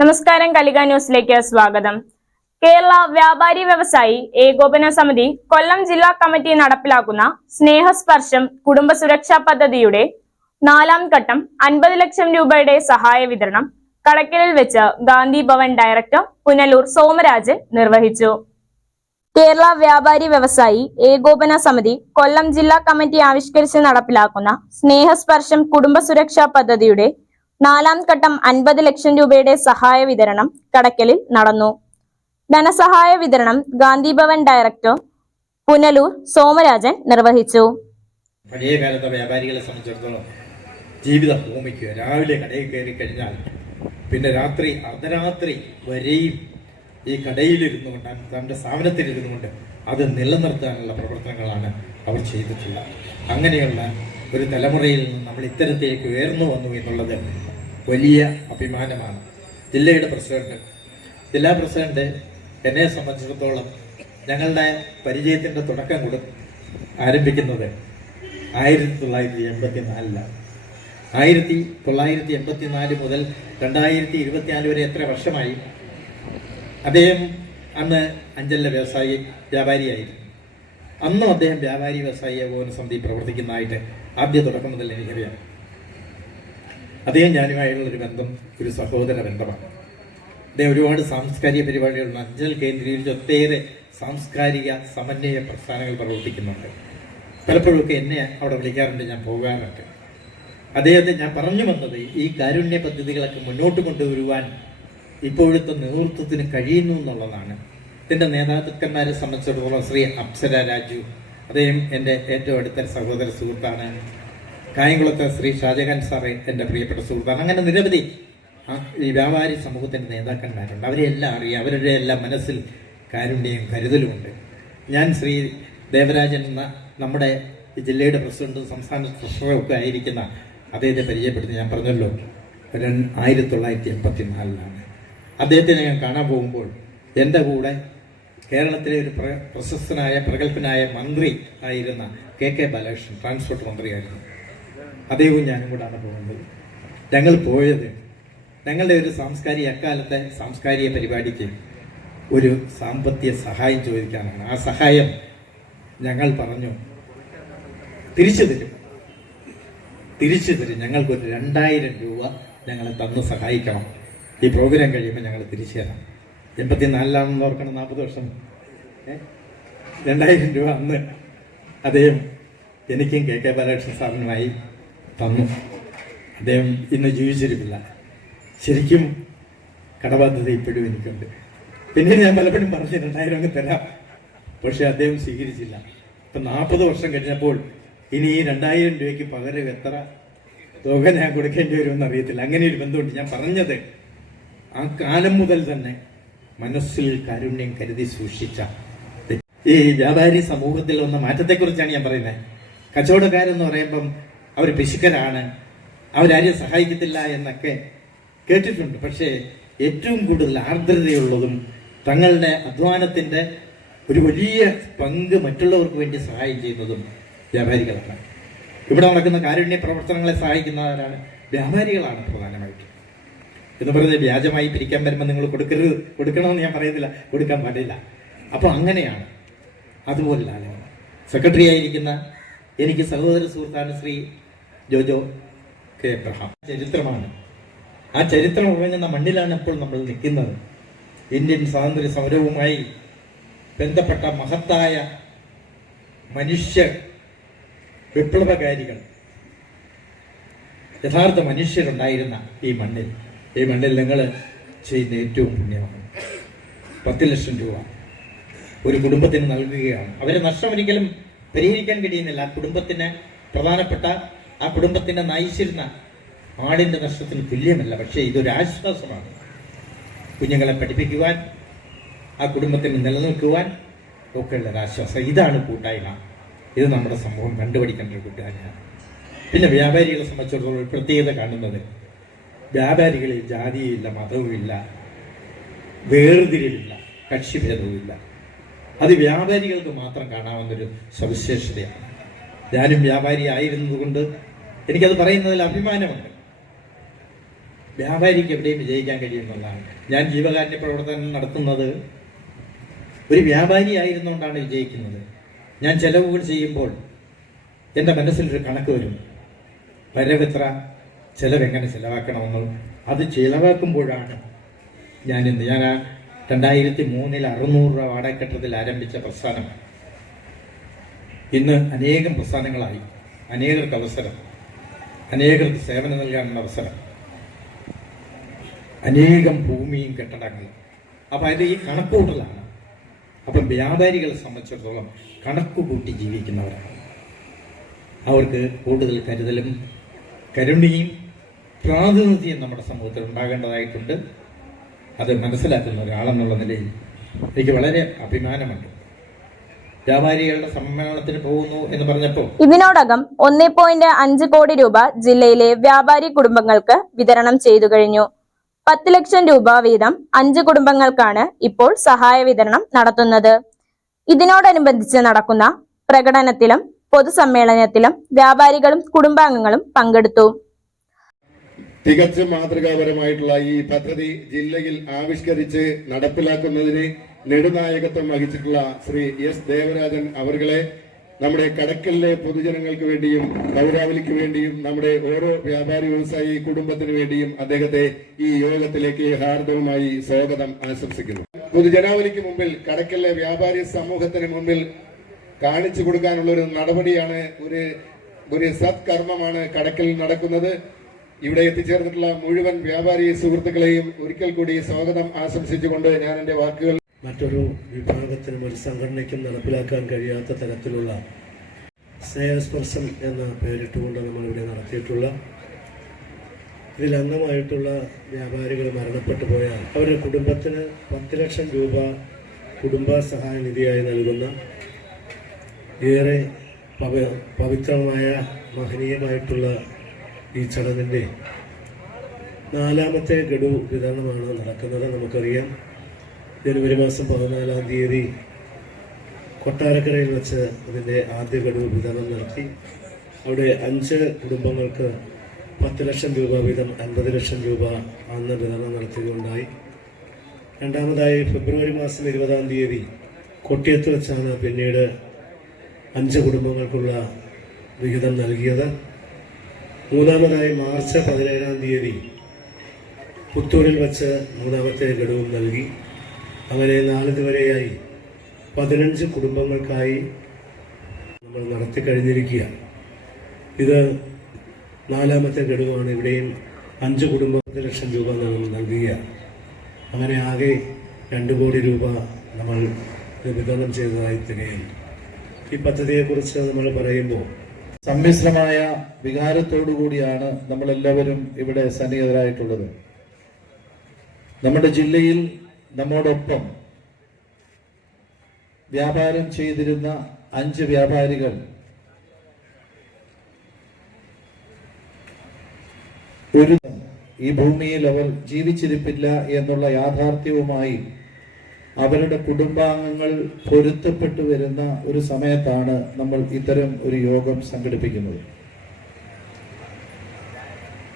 നമസ്കാരം കലിക ന്യൂസിലേക്ക് സ്വാഗതം. കേരള വ്യാപാരി വ്യവസായി ഏകോപന സമിതി കൊല്ലം ജില്ലാ കമ്മിറ്റി നടപ്പിലാക്കുന്ന സ്നേഹസ്പർശം കുടുംബ സുരക്ഷാ പദ്ധതിയുടെ നാലാം ഘട്ടം അൻപത് ലക്ഷം രൂപയുടെ സഹായ വിതരണം കടക്കലിൽ വെച്ച് ഗാന്ധി ഭവൻ ഡയറക്ടർ പുനലൂർ സോമരാജൻ നിർവഹിച്ചു. കേരള വ്യാപാരി വ്യവസായി ഏകോപന സമിതി കൊല്ലം ജില്ലാ കമ്മിറ്റി ആവിഷ്കരിച്ച് നടപ്പിലാക്കുന്ന സ്നേഹസ്പർശം കുടുംബ സുരക്ഷാ പദ്ധതിയുടെ നാലാം ഘട്ടം അൻപത് ലക്ഷം രൂപയുടെ സഹായ വിതരണം കടക്കലിൽ നടന്നു. ധനസഹായ വിതരണം ഗാന്ധി ഭവൻ ഡയറക്ടർ പുനലൂർ സോമരാജൻ നിർവഹിച്ചു. പഴയ വ്യാപാരികളെ സംബന്ധിച്ചിടത്തോളം ജീവിത ഭൂമിക്ക് രാവിലെ കടയിൽ കയറി കഴിഞ്ഞാൽ പിന്നെ രാത്രി അർദ്ധരാത്രി വരെയും ഈ കടയിലിരുന്നു കൊണ്ട് തന്റെ സ്ഥാപനത്തിലിരുന്നു കൊണ്ട് അത് നിലനിർത്താനുള്ള പ്രവർത്തനങ്ങളാണ് അവർ ചെയ്തിട്ടുള്ളത്. അങ്ങനെയുള്ള ഒരു തലമുറയിൽ നമ്മൾ ഇത്തരത്തിലേക്ക് ഉയർന്നു വന്നു എന്നുള്ളത് വലിയ അഭിമാനമാണ്. ജില്ലയുടെ പ്രസിഡന്റ്. ജില്ലാ പ്രസിഡന്റ് എന്നെ സംബന്ധിച്ചിടത്തോളം ഞങ്ങളുടെ പരിചയത്തിന്റെ തുടക്കം കൊടു ആരംഭിക്കുന്നത് ആയിരത്തി തൊള്ളായിരത്തി എൺപത്തി നാലിലാണ് ആയിരത്തി തൊള്ളായിരത്തി എൺപത്തി നാല് മുതൽ രണ്ടായിരത്തി ഇരുപത്തിനാല് വരെ എത്ര വർഷമായി അദ്ദേഹം അന്ന് അഞ്ചല്ല വ്യവസായി വ്യാപാരിയായിരുന്നു. അന്നും അദ്ദേഹം വ്യാപാരി വ്യവസായി ഏകോപന സമിതി പ്രവർത്തിക്കുന്നതായിട്ട് ആദ്യ തുടക്കം മുതൽ എനിക്കറിയാം. അദ്ദേഹം ഞാനുമായുള്ള ഒരു ബന്ധം ഒരു സഹോദര ബന്ധമാണ്. അദ്ദേഹം ഒരുപാട് സാംസ്കാരിക പരിപാടികൾ അഞ്ചൽ കേന്ദ്രീകരിച്ച് ഒട്ടേറെ സാംസ്കാരിക സമന്വയ പ്രസ്ഥാനങ്ങൾ പ്രവർത്തിക്കുന്നുണ്ട്. പലപ്പോഴൊക്കെ എന്നെ അവിടെ വിളിക്കാറുണ്ട് ഞാൻ പോകാറുണ്ട്. അദ്ദേഹത്തെ ഞാൻ പറഞ്ഞു വന്നത് ഈ കാരുണ്യ പദ്ധതികളൊക്കെ മുന്നോട്ട് കൊണ്ടുവരുവാൻ ഇപ്പോഴത്തെ നേതൃത്വത്തിന് കഴിയുന്നു എന്നുള്ളതാണ്. ഇതിന്റെ നേതാക്കന്മാരെ സംബന്ധിച്ചിടത്തോളം ശ്രീ അപ്സര രാജു അദ്ദേഹം എന്റെ ഏറ്റവും അടുത്ത സഹോദര സുഹൃത്താണ്. കായംകുളത്തെ ശ്രീ ഷാജഹാൻ സാറേ എന്റെ പ്രിയപ്പെട്ട സുഹൃത്താണ്. അങ്ങനെ നിരവധി ഈ വ്യാപാരി സമൂഹത്തിന്റെ നേതാക്കന്മാരുണ്ട്. അവരെല്ലാം അറിയാം. അവരുടെ എല്ലാം മനസ്സിൽ കാരുണ്യവും കരുതലുമുണ്ട് ഞാൻ ശ്രീ ദേവരാജൻ എന്ന നമ്മുടെ ജില്ലയുടെ പ്രസിഡന്റും സംസ്ഥാന ട്രഷററും ഒക്കെ ആയിരിക്കുന്ന അദ്ദേഹത്തെ പരിചയപ്പെടുത്തി ഞാൻ പറഞ്ഞല്ലോ. ആയിരത്തി തൊള്ളായിരത്തി എൺപത്തി നാലിലാണ് അദ്ദേഹത്തിനെ ഞാൻ കാണാൻ പോകുമ്പോൾ എന്റെ കൂടെ കേരളത്തിലെ ഒരു പ്ര പ്രശസ്തനായ പ്രഗത്ഭനായ മന്ത്രി ആയിരുന്ന കെ കെ ബാലകൃഷ്ണൻ ട്രാൻസ്പോർട്ട് മന്ത്രിയായിരുന്നു. അദ്ദേഹവും ഞാനും കൂടാണ് പോകുന്നത്. ഞങ്ങൾ പോയത് ഞങ്ങളുടെ ഒരു സാംസ്കാരിക അക്കാലത്തെ സാംസ്കാരിക പരിപാടിക്ക് ഒരു സാമ്പത്തിക സഹായം ചോദിക്കാനാണ്. ആ സഹായം ഞങ്ങൾ പറഞ്ഞു തിരിച്ചു തരും. തിരിച്ചു തരും. ഞങ്ങൾക്കൊരു രണ്ടായിരം രൂപ ഞങ്ങളെ തന്ന് സഹായിക്കണം. ഈ പ്രോഗ്രാം കഴിയുമ്പോൾ ഞങ്ങൾ തിരിച്ചു തരാം. എൺപത്തിനാലിലാണെന്ന് ഓർക്കണം നാൽപ്പത് വർഷം? രണ്ടായിരം രൂപ അന്ന് അദ്ദേഹം എനിക്കും കെ കെ ബാലകൃഷ്ണൻ സാറിനുമായി തന്നു. അദ്ദേഹം ഇന്ന് ജീവിച്ചിരിപ്പില്ല. ശരിക്കും കടബാധ്യത ഇപ്പോഴും എനിക്കുണ്ട്. പിന്നീട് ഞാൻ പലപ്പോഴും പറഞ്ഞ് രണ്ടായിരം അങ്ങ് തരാം. പക്ഷെ അദ്ദേഹം സ്വീകരിച്ചില്ല. ഇപ്പം നാൽപ്പത് വർഷം കഴിഞ്ഞപ്പോൾ ഇനി ഈ രണ്ടായിരം രൂപയ്ക്ക് പകരം എത്ര തുക ഞാൻ കൊടുക്കേണ്ടി വരുമെന്ന് അറിയത്തില്ല. അങ്ങനെ ഒരു ബന്ധമുണ്ട്. ഞാൻ പറഞ്ഞത് ആ കാലം മുതൽ തന്നെ മനസ്സിൽ കാരുണ്യം കരുതി സൂക്ഷിച്ച ഈ വ്യാപാരി സമൂഹത്തിൽ വന്ന മാറ്റത്തെക്കുറിച്ചാണ് ഞാൻ പറയുന്നത്. കച്ചവടക്കാരെന്ന് പറയുമ്പം അവർ പിശുക്കരാണ്. അവരാരെയും സഹായിക്കത്തില്ല എന്നൊക്കെ കേട്ടിട്ടുണ്ട്. പക്ഷേ ഏറ്റവും കൂടുതൽ ആർദ്രതയുള്ളതും തങ്ങളുടെ അധ്വാനത്തിന്റെ ഒരു വലിയ പങ്ക് മറ്റുള്ളവർക്ക് വേണ്ടി സഹായം ചെയ്യുന്നതും വ്യാപാരികളാണ്. ഇവിടെ നടക്കുന്ന കാരുണ്യ പ്രവർത്തനങ്ങളെ സഹായിക്കുന്നവരാണ് വ്യാപാരികളാണ് പ്രധാനമായിട്ടും. എന്ന് പറയുന്നത് വ്യാജമായി പിരിക്കാൻ വരുമ്പോൾ നിങ്ങൾ കൊടുക്കരുത്. കൊടുക്കണമെന്ന് ഞാൻ പറയുന്നില്ല. കൊടുക്കാൻ പാടില്ല. അപ്പോൾ അങ്ങനെയാണ്. അതുപോലെയാണ് സെക്രട്ടറി ആയിരിക്കുന്ന എനിക്ക് സഹോദര സുഹൃത്താണ് ശ്രീ ജോജോ കെ എബ്രഹാം ചരിത്രമാണ്. ആ ചരിത്രം ഉറങ്ങുന്ന മണ്ണിലാണ് ഇപ്പോൾ നമ്മൾ നിൽക്കുന്നത്. ഇന്ത്യൻ സ്വാതന്ത്ര്യ സമരവുമായി ബന്ധപ്പെട്ട മഹത്തായ മനുഷ്യ വിപ്ലവകാരികൾ യഥാർത്ഥ മനുഷ്യരുണ്ടായിരുന്ന ഈ മണ്ണിൽ. ഈ മണ്ണിൽ നിങ്ങൾ ചെയ്യുന്ന ഏറ്റവും പുണ്യമാണ്. പത്ത് ലക്ഷം രൂപ ഒരു കുടുംബത്തിന് നൽകുകയാണ്. അവരെ നഷ്ടം ഒരിക്കലും പരിഹരിക്കാൻ കഴിയുന്നില്ല. ആ കുടുംബത്തിന് പ്രധാനപ്പെട്ട ആ കുടുംബത്തിനെ നയിച്ചിരുന്ന ആടിന്റെ നഷ്ടത്തിന് തുല്യമല്ല. പക്ഷേ ഇതൊരു ആശ്വാസമാണ്. കുഞ്ഞുങ്ങളെ പഠിപ്പിക്കുവാൻ ആ കുടുംബത്തിന് നിലനിൽക്കുവാൻ ഒക്കെയുള്ള ഒരു ആശ്വാസം. ഇതാണ് കൂട്ടായ്മ. ഇത് നമ്മുടെ സമൂഹം കണ്ടുപിടിക്കേണ്ട ഒരു കൂട്ടായ്മയാണ്. പിന്നെ വ്യാപാരികളെ സംബന്ധിച്ചിടത്തോളം ഒരു പ്രത്യേകത കാണുന്നത്. വ്യാപാരികളിൽ ജാതിയില്ല മതവുമില്ല വേർതിരിവില്ല കക്ഷിഭേദവുമില്ല. അത് വ്യാപാരികൾക്ക് മാത്രം കാണാവുന്നൊരു സവിശേഷതയാണ്. ഞാനും വ്യാപാരി ആയിരുന്നതുകൊണ്ട് എനിക്കത് പറയുന്നതിൽ അഭിമാനമുണ്ട്. വ്യാപാരിക്ക് എവിടെയും വിജയിക്കാൻ കഴിയുമെന്നുള്ളതാണ്. ഞാൻ ജീവകാരുണ്യ പ്രവർത്തനം നടത്തുന്നത് ഒരു വ്യാപാരി ആയിരുന്നുകൊണ്ടാണ് വിജയിക്കുന്നത്. ഞാൻ ചെലവുകൾ ചെയ്യുമ്പോൾ എന്റെ മനസ്സിലൊരു കണക്ക് വരും. വരവെത്ര ചെലവെങ്ങനെ ചെലവാക്കണമെന്നും അത് ചിലവാക്കുമ്പോഴാണ് ഞാൻ ഇന്ന് ഞാൻ ആ രണ്ടായിരത്തി മൂന്നിൽ അറുന്നൂറ് രൂപ വാടകക്കെട്ടത്തിൽ ആരംഭിച്ച പ്രസ്ഥാനം ഇന്ന് അനേകം പ്രസ്ഥാനങ്ങളായി. അനേകർക്ക് അവസരം. അനേകർക്ക് സേവനം നൽകാനുള്ള അവസരം. അനേകം ഭൂമിയും കെട്ടിടങ്ങളും. അപ്പം അതിന്റെ ഈ കണക്കുകൂട്ടലാണ് അപ്പം വ്യാപാരികളെ സംബന്ധിച്ചിടത്തോളം കണക്ക് കൂട്ടി ജീവിക്കുന്നവരാണ്. അവർക്ക് കൂടുതൽ കരുതലും കരുണയും പ്രാതിനിധ്യം നമ്മുടെ സമൂഹത്തിൽ ഉണ്ടാകേണ്ടതായിട്ടുണ്ട്. അത് മനസ്സിലാക്കുന്ന ഒരാളെന്നുള്ള നിലയിൽ എനിക്ക് വളരെ അഭിമാനമുണ്ട്. വ്യാപാരികളുടെ സമ്മേളനത്തിന് പോകുന്നു എന്ന് പറഞ്ഞപ്പോൾ ഇതിനോടകം ഒന്നേ പോയിന്റ് അഞ്ച് കോടി രൂപ ജില്ലയിലെ വ്യാപാരി കുടുംബങ്ങൾക്ക് വിതരണം ചെയ്തു കഴിഞ്ഞു. പത്ത് ലക്ഷം രൂപ വീതം അഞ്ച് കുടുംബങ്ങൾക്കാണ് ഇപ്പോൾ സഹായ വിതരണം നടത്തുന്നത്. ഇതിനോടനുബന്ധിച്ച് നടക്കുന്ന പ്രകടനത്തിലും പൊതുസമ്മേളനത്തിലും വ്യാപാരികളും കുടുംബാംഗങ്ങളും പങ്കെടുത്തു. തികച്ചും മാതൃകാപരമായിട്ടുള്ള ഈ പദ്ധതി ജില്ലയിൽ ആവിഷ്കരിച്ച് നടപ്പിലാക്കുന്നതിന് നെടുനായകത്വം വഹിച്ചിട്ടുള്ള ശ്രീ എസ് ദേവരാജൻ അവർകളെ നമ്മുടെ കടക്കലിലെ പൊതുജനങ്ങൾക്ക് വേണ്ടിയും പൗരാവലിക്ക് വേണ്ടിയും നമ്മുടെ ഓരോ വ്യാപാരി വ്യവസായി കുടുംബത്തിന് വേണ്ടിയും അദ്ദേഹത്തെ ഈ യോഗത്തിലേക്ക് ഹാർദവുമായി സ്വാഗതം ആശംസിക്കുന്നു. പൊതുജനാവലിക്ക് മുമ്പിൽ കടക്കലിലെ വ്യാപാരി സമൂഹത്തിന് മുമ്പിൽ കാണിച്ചു കൊടുക്കാനുള്ള ഒരു നടപടിയാണ് ഒരു ഒരു സത്കർമ്മമാണ് കടക്കലിൽ നടക്കുന്നത്. ഇവിടെ എത്തിച്ചേർന്നിട്ടുള്ള മുഴുവൻ വ്യാപാരി സുഹൃത്തുക്കളെയും ഒരിക്കൽ കൂടി സ്വാഗതം ആശംസിച്ചുകൊണ്ട് ഞാൻ എന്റെ വാക്കുകൾ മറ്റൊരു വിഭാഗത്തിനും ഒരു സംഘടനയ്ക്കും നടപ്പിലാക്കാൻ കഴിയാത്ത തരത്തിലുള്ള സ്നേഹസ്പർശം എന്ന പേരിട്ടുകൊണ്ട് നമ്മളിവിടെ നടത്തിയിട്ടുള്ള ഇതിൽ അംഗമായിട്ടുള്ള വ്യാപാരികൾ മരണപ്പെട്ടു പോയാൽ അവരുടെ കുടുംബത്തിന് പത്ത് ലക്ഷം രൂപ കുടുംബ സഹായ നിധിയായി നൽകുന്ന ഏറെ പവ പവിത്രമായ മഹനീയമായിട്ടുള്ള ഈ ചടങ്ങിന്റെ നാലാമത്തെ ഗഡു വിതരണമാണ് നടക്കുന്നത്. നമുക്കറിയാം ജനുവരി മാസം പതിനാലാം തീയതി കൊട്ടാരക്കരയിൽ വെച്ച് അതിന്റെ ആദ്യ ഗഡു വിതരണം നടത്തി. അവിടെ അഞ്ച് കുടുംബങ്ങൾക്ക് പത്ത് ലക്ഷം രൂപ വീതം അൻപത് ലക്ഷം രൂപ അന്ന് വിതരണം നടത്തുകയുണ്ടായി. രണ്ടാമതായി ഫെബ്രുവരി മാസം ഇരുപതാം തീയതി കൊട്ടിയത്ത് വെച്ചാണ് പിന്നീട് അഞ്ച് കുടുംബങ്ങൾക്കുള്ള വിഹിതം നൽകിയത്. മൂന്നാമതായി മാർച്ച് പതിനേഴാം തീയതി പുത്തൂരിൽ വച്ച് മൂന്നാമത്തെ ഗഡുവും നൽകി. അങ്ങനെ നാളിതുവരെയായി പതിനഞ്ച് കുടുംബങ്ങൾക്കായി നമ്മൾ നടത്തി കഴിഞ്ഞിരിക്കുക. ഇത് നാലാമത്തെ ഗഡുവാണ്. ഇവിടെയും അഞ്ച് കുടുംബത്തിന് ലക്ഷം രൂപ നൽകുക. അങ്ങനെ ആകെ രണ്ട് കോടി രൂപ നമ്മൾ വിതരണം ചെയ്തതായി തികയുന്നു. ഈ പദ്ധതിയെക്കുറിച്ച് നമ്മൾ പറയുമ്പോൾ സമ്മിശ്രമായ വികാരത്തോടു കൂടിയാണ് നമ്മളെല്ലാവരും ഇവിടെ സന്നിഹിതരായിട്ടുള്ളത്. നമ്മുടെ ജില്ലയിൽ നമ്മോടൊപ്പം വ്യാപാരം ചെയ്തിരുന്ന അഞ്ച് വ്യാപാരികൾ ഒരു ഈ ഭൂമിയിൽ അവർ ജീവിച്ചിരിപ്പില്ല എന്നുള്ള യാഥാർത്ഥ്യവുമായി അവരുടെ കുടുംബാംഗങ്ങൾ പൊരുത്തപ്പെട്ടു വരുന്ന ഒരു സമയത്താണ് നമ്മൾ ഇത്തരം ഒരു യോഗം സംഘടിപ്പിക്കുന്നത്.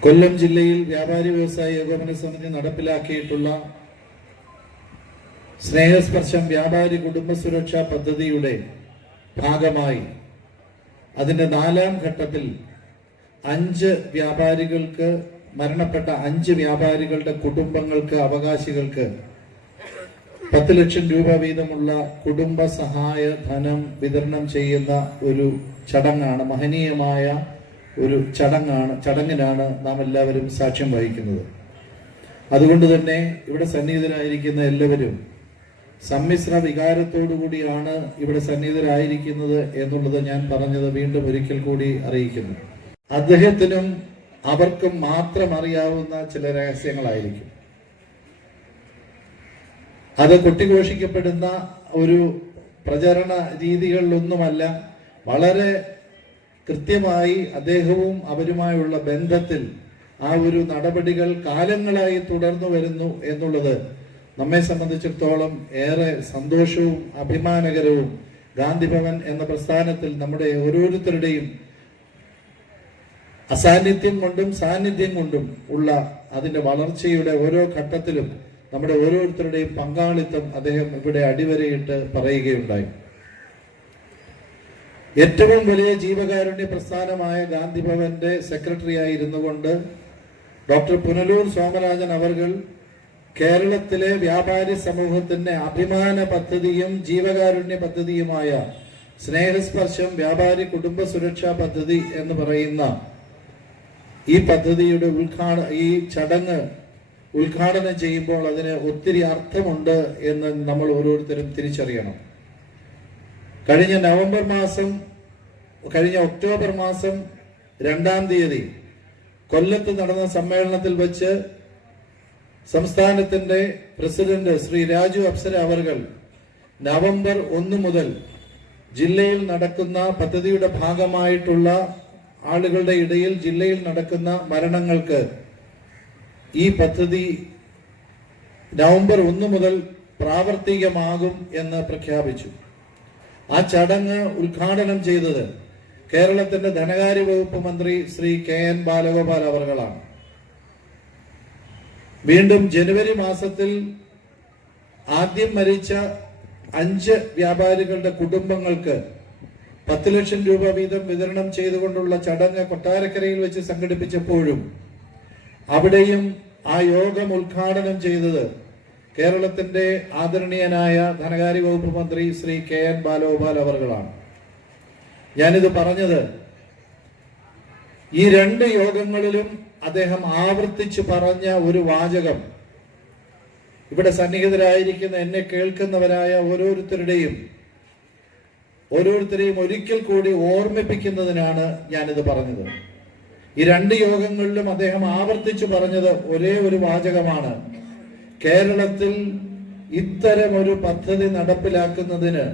കൊല്ലം ജില്ലയിൽ വ്യാപാരി വ്യവസായ ഏകോപന സമിതി നടപ്പിലാക്കിയിട്ടുള്ള സ്നേഹസ്പർശം വ്യാപാരി കുടുംബ സുരക്ഷാ പദ്ധതിയുടെ ഭാഗമായി അതിന്റെ നാലാം ഘട്ടത്തിൽ അഞ്ച് വ്യാപാരികൾക്ക് മരണപ്പെട്ട അഞ്ച് വ്യാപാരികളുടെ കുടുംബങ്ങൾക്ക് അവകാശികൾക്ക് പത്ത് ലക്ഷം രൂപ വീതമുള്ള കുടുംബ സഹായ ധനം വിതരണം ചെയ്യുന്ന ഒരു ചടങ്ങാണ് മഹനീയമായ ഒരു ചടങ്ങാണ് ചടങ്ങിനാണ് നാം എല്ലാവരും സാക്ഷ്യം വഹിക്കുന്നത്. അതുകൊണ്ട് തന്നെ ഇവിടെ സന്നിഹിതരായിരിക്കുന്ന എല്ലാവരും സമ്മിശ്ര വികാരത്തോടു കൂടിയാണ് ഇവിടെ സന്നിഹിതരായിരിക്കുന്നത് എന്നുള്ളത് ഞാൻ പറഞ്ഞത് വീണ്ടും ഒരിക്കൽ കൂടി അറിയിക്കുന്നു. അദ്ദേഹത്തിനും അവർക്കും മാത്രം അറിയാവുന്ന ചില രഹസ്യങ്ങളായിരിക്കും. അത് കൊട്ടിഘോഷിക്കപ്പെടുന്ന ഒരു പ്രചരണ രീതികളിലൊന്നുമല്ല. വളരെ കൃത്യമായി അദ്ദേഹവും അവരുമായുള്ള ബന്ധത്തിൽ ആ ഒരു നടപടികൾ കാലങ്ങളായി തുടർന്നു വരുന്നു എന്നുള്ളത് നമ്മെ സംബന്ധിച്ചിടത്തോളം ഏറെ സന്തോഷവും അഭിമാനകരവും. ഗാന്ധിഭവൻ എന്ന പ്രസ്ഥാനത്തിൽ നമ്മുടെ ഓരോരുത്തരുടെയും അസാന്നിധ്യം കൊണ്ടും സാന്നിധ്യം കൊണ്ടും ഉള്ള അതിന്റെ വളർച്ചയുടെ ഓരോ ഘട്ടത്തിലും നമ്മുടെ ഓരോരുത്തരുടെയും പങ്കാളിത്തം അദ്ദേഹം ഇവിടെ അടിവരയിട്ട് പറയുകയുണ്ടായി. ഏറ്റവും വലിയ ജീവകാരുണ്യ പ്രസ്ഥാനമായ ഗാന്ധി ഭവന്റെ സെക്രട്ടറിയായി കൊണ്ട് ഡോക്ടർ പുനലൂർ സോമരാജൻ അവർകൾ കേരളത്തിലെ വ്യാപാരി സമൂഹത്തിന്റെ അഭിമാന പദ്ധതിയും ജീവകാരുണ്യ പദ്ധതിയുമായ സ്നേഹസ്പർശം വ്യാപാരി കുടുംബ സുരക്ഷാ പദ്ധതി എന്ന് പറയുന്ന ഈ പദ്ധതിയുടെ ഉദ്ഘാടന ഈ ചടങ്ങ് ഉദ്ഘാടനം ചെയ്യുമ്പോൾ അതിന് ഒത്തിരി അർത്ഥമുണ്ട് എന്ന് നമ്മൾ ഓരോരുത്തരും തിരിച്ചറിയണം. കഴിഞ്ഞ നവംബർ മാസം കഴിഞ്ഞ ഒക്ടോബർ മാസം രണ്ടാം തീയതി കൊല്ലത്ത് നടന്ന സമ്മേളനത്തിൽ വെച്ച് സംസ്ഥാനത്തിന്റെ പ്രസിഡന്റ് ശ്രീ രാജു അപ്സര അവർകൾ നവംബർ ഒന്ന് മുതൽ ജില്ലയിൽ നടക്കുന്ന പദ്ധതിയുടെ ഭാഗമായിട്ടുള്ള ആളുകളുടെ ഇടയിൽ ജില്ലയിൽ നടക്കുന്ന മരണങ്ങൾക്ക് ഈ പദ്ധതി നവംബർ ഒന്ന് മുതൽ പ്രാവർത്തികമാകും എന്ന് പ്രഖ്യാപിച്ചു. ആ ചടങ്ങ് ഉദ്ഘാടനം ചെയ്തത് കേരളത്തിന്റെ ധനകാര്യ വകുപ്പ് മന്ത്രി ശ്രീ കെ എൻ ബാലഗോപാൽ അവർകളാണ് വീണ്ടും ജനുവരി മാസത്തിൽ ആദ്യം മരിച്ച അഞ്ച് വ്യാപാരികളുടെ കുടുംബങ്ങൾക്ക് പത്ത് ലക്ഷം രൂപ വീതം വിതരണം ചെയ്തുകൊണ്ടുള്ള ചടങ്ങ് കൊട്ടാരക്കരയിൽ വെച്ച് സംഘടിപ്പിച്ചപ്പോഴും അവിടെയും ആ യോഗം ഉദ്ഘാടനം ചെയ്തത് കേരളത്തിന്റെ ആദരണീയനായ ധനകാര്യ വകുപ്പ് മന്ത്രി ശ്രീ കെ എൻ ബാലഗോപാൽ അവർകളാണ് ഞാനിത് പറഞ്ഞത് ഈ രണ്ട് യോഗങ്ങളിലും അദ്ദേഹം ആവർത്തിച്ചു പറഞ്ഞ ഒരു വാചകം ഇവിടെ സന്നിഹിതരായിരിക്കുന്ന എന്നെ കേൾക്കുന്നവരായ ഓരോരുത്തരുടെയും ഓരോരുത്തരെയും ഒരിക്കൽ കൂടി ഓർമ്മിപ്പിക്കുന്നതിനാണ് ഞാനിത് പറഞ്ഞത്. ഈ രണ്ട് യോഗങ്ങളിലും അദ്ദേഹം ആവർത്തിച്ചു പറഞ്ഞത് ഒരേ ഒരു വാചകമാണ്. കേരളത്തിൽ ഇത്തരം ഒരു പദ്ധതി നടപ്പിലാക്കുന്നതിന്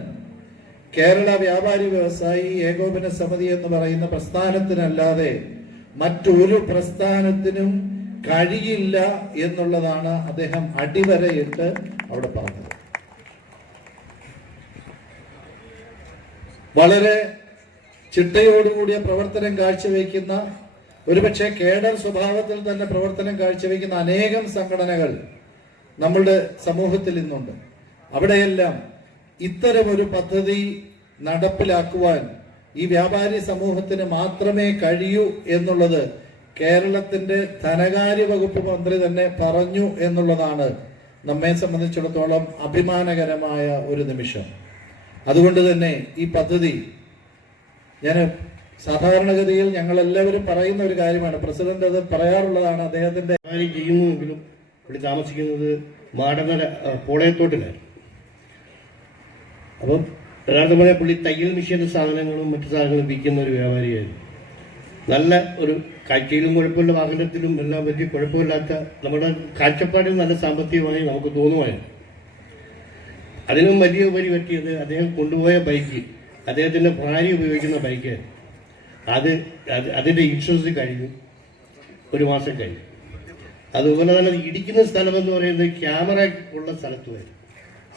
കേരള വ്യാപാരി വ്യവസായി ഏകോപന സമിതി എന്ന് പറയുന്ന പ്രസ്ഥാനത്തിനല്ലാതെ മറ്റൊരു പ്രസ്ഥാനത്തിനും കഴിയില്ല എന്നുള്ളതാണ് അദ്ദേഹം അടിവരയിട്ട് അവിടെ പറഞ്ഞത്. വളരെ ചിട്ടയോടുകൂടിയ പ്രവർത്തനം കാഴ്ചവെക്കുന്ന ഒരുപക്ഷെ കേഡർ സ്വഭാവത്തിൽ തന്നെ പ്രവർത്തനം കാഴ്ചവെക്കുന്ന അനേകം സംഘടനകൾ നമ്മളുടെ സമൂഹത്തിൽ ഇന്നുണ്ട്. അവിടെയെല്ലാം ഇത്തരം ഒരു പദ്ധതി നടപ്പിലാക്കുവാൻ ഈ വ്യാപാരി സമൂഹത്തിന് മാത്രമേ കഴിയൂ എന്നുള്ളത് കേരളത്തിന്റെ ധനകാര്യ വകുപ്പ് മന്ത്രി തന്നെ പറഞ്ഞു എന്നുള്ളതാണ് നമ്മെ സംബന്ധിച്ചിടത്തോളം അഭിമാനകരമായ ഒരു നിമിഷം. അതുകൊണ്ട് തന്നെ ഈ പദ്ധതി ഞാൻ സാധാരണഗതിയിൽ ഞങ്ങൾ എല്ലാവരും പറയുന്ന ഒരു കാര്യമാണ്. പ്രസിഡന്റ് അത് പറയാറുള്ളതാണ്. അദ്ദേഹത്തിന്റെ ചെയ്യുന്നുവെങ്കിലും ഇവിടെ താമസിക്കുന്നത് മാടനര പോളയത്തോട്ടിലായിരുന്നു അപ്പം യഥാർത്ഥം പറഞ്ഞാൽ പുള്ളി തയ്യൽ മെഷീന്റെ സാധനങ്ങളും മറ്റു സാധനങ്ങളും വിൽക്കുന്ന ഒരു വ്യാപാരിയായിരുന്നു. നല്ല ഒരു കാഴ്ചയിലും കുഴപ്പമില്ല വാഹനത്തിലും എല്ലാം വലിയ കുഴപ്പമില്ലാത്ത നമ്മുടെ കാഴ്ചപ്പാടിൽ നല്ല സാമ്പത്തികമായി നമുക്ക് തോന്നുമായിരുന്നു. അതിനും വലിയ ഉപരി പറ്റിയത് അദ്ദേഹം കൊണ്ടുപോയ ബൈക്ക് അദ്ദേഹത്തിന്റെ ഭാര്യ ഉപയോഗിക്കുന്ന ബൈക്ക് അത് അത് അതിന്റെ ഇൻഷുറൻസ് കഴിഞ്ഞു. ഒരു മാസം കഴിഞ്ഞു. അതുപോലെ തന്നെ ഇടിക്കുന്ന സ്ഥലം എന്ന് പറയുന്നത് ക്യാമറ ഉള്ള സ്ഥലത്തുമായിരുന്നു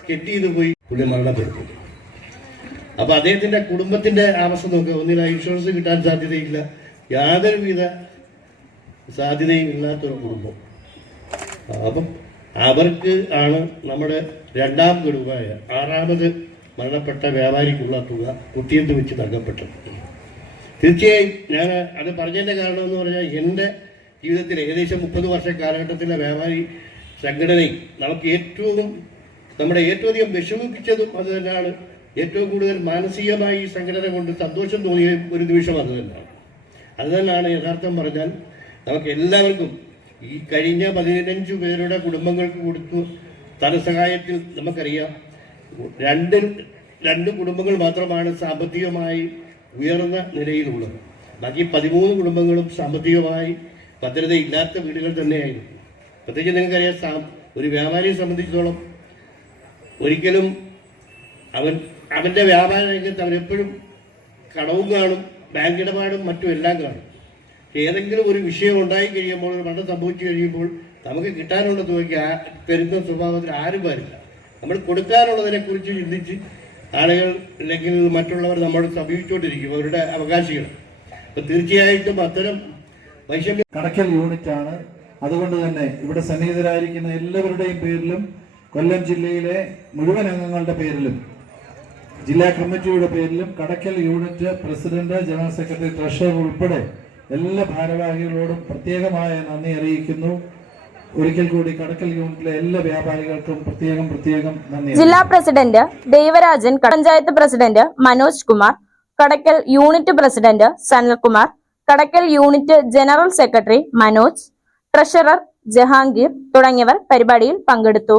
സ്കെറ്റ് ചെയ്ത് പോയി പുള്ളി മരണപ്പെട്ടു അപ്പൊ അദ്ദേഹത്തിന്റെ കുടുംബത്തിന്റെ അവസ്ഥ നോക്കുക ഒന്നിൽ ഇൻഷുറൻസ് കിട്ടാൻ സാധ്യതയില്ല. യാതൊരുവിധ സാധ്യതയും ഇല്ലാത്തൊരു കുടുംബം. അപ്പം അവർക്ക് ആണ് നമ്മുടെ രണ്ടാം ഗഡുവായ ആറാമത് മരണപ്പെട്ട വ്യാപാരിക്കുള്ള തുക കുട്ടിയത്ത് വെച്ച് നൽകപ്പെട്ടത്. തീർച്ചയായും ഞാൻ അത് പറഞ്ഞതിന്റെ കാരണം എന്ന് പറഞ്ഞാൽ എന്റെ ജീവിതത്തിൽ ഏകദേശം മുപ്പത് വർഷ കാലഘട്ടത്തിലെ വ്യാപാരി സംഘടനയിൽ നമുക്ക് ഏറ്റവും നമ്മുടെ ഏറ്റവും അധികം വിഷമിപ്പിച്ചതും അത് തന്നെയാണ്. ഏറ്റവും കൂടുതൽ മാനസികമായി ഈ സംഘടന കൊണ്ട് സന്തോഷം തോന്നിയ ഒരു നിമിഷം അത് തന്നെയാണ്. അത് തന്നെയാണ് യഥാർത്ഥം പറഞ്ഞാൽ നമുക്ക് എല്ലാവർക്കും ഈ കഴിഞ്ഞ പതിനഞ്ച് പേരുടെ കുടുംബങ്ങൾക്ക് കൊടുത്തു ധനസഹായത്തിൽ നമുക്കറിയാം. രണ്ട് രണ്ട് കുടുംബങ്ങൾ മാത്രമാണ് സാമ്പത്തികമായി ഉയർന്ന നിലയിലുള്ളത്. ബാക്കി പതിമൂന്ന് കുടുംബങ്ങളും സാമ്പത്തികമായി ഭദ്രതയില്ലാത്ത വീടുകൾ തന്നെയായിരുന്നു. പ്രത്യേകിച്ച് നിങ്ങൾക്കറിയാം ഒരു വ്യാപാരിയെ സംബന്ധിച്ചിടത്തോളം ഒരിക്കലും അവൻ അവന്റെ വ്യാപാര രംഗത്ത് അവനെപ്പോഴും കടവും കാണും ബാങ്ക് ഇടപാടും മറ്റും എല്ലാം കാണും. ഏതെങ്കിലും ഒരു വിഷയം ഉണ്ടായി കഴിയുമ്പോൾ ഒരു പണ്ട് സംഭവിച്ചു കഴിയുമ്പോൾ നമുക്ക് കിട്ടാനുള്ള തുകയ്ക്ക് തരുന്ന സ്വഭാവത്തിൽ ആരും വരില്ല നമ്മൾ കൊടുക്കാനുള്ളതിനെ കുറിച്ച് ചിന്തിച്ച് ആളുകൾ അല്ലെങ്കിൽ മറ്റുള്ളവർ നമ്മോട് സമീപിച്ചുകൊണ്ടിരിക്കും. അവരുടെ അവകാശികൾ. അപ്പൊ തീർച്ചയായിട്ടും അത്തരം വൈഷമ്യം കടക്കൽ യൂണിറ്റ് ആണ്. അതുകൊണ്ട് തന്നെ ഇവിടെ സന്നിഹിതരായിരിക്കുന്ന എല്ലാവരുടെയും പേരിലും കൊല്ലം ജില്ലയിലെ മുഴുവൻ അംഗങ്ങളുടെ പേരിലും ജില്ലാ കമ്മിറ്റിയുടെ പേരിലും Kadakkal unit president general secretary treasurer ഉൾപ്പെടെ എല്ലാ ഭാരവാഹികളോടും പ്രത്യേകമായ നന്ദി അറിയിക്കുന്നു. ഒരിക്കൽ കൂടി കടക്കൽ യൂണിറ്റിലെ എല്ലാ വ്യാപാരികൾക്കും പ്രത്യേകം പ്രത്യേകം നന്ദി. ജില്ലാ president Devarajan panchayat president Manoj Kumar Kadakkal unit president Sanalkumar Kadakkal unit general secretary Manoj treasurer Jahangir തുടങ്ങിയവർ പരിപാടിയിൽ പങ്കെടുത്തു.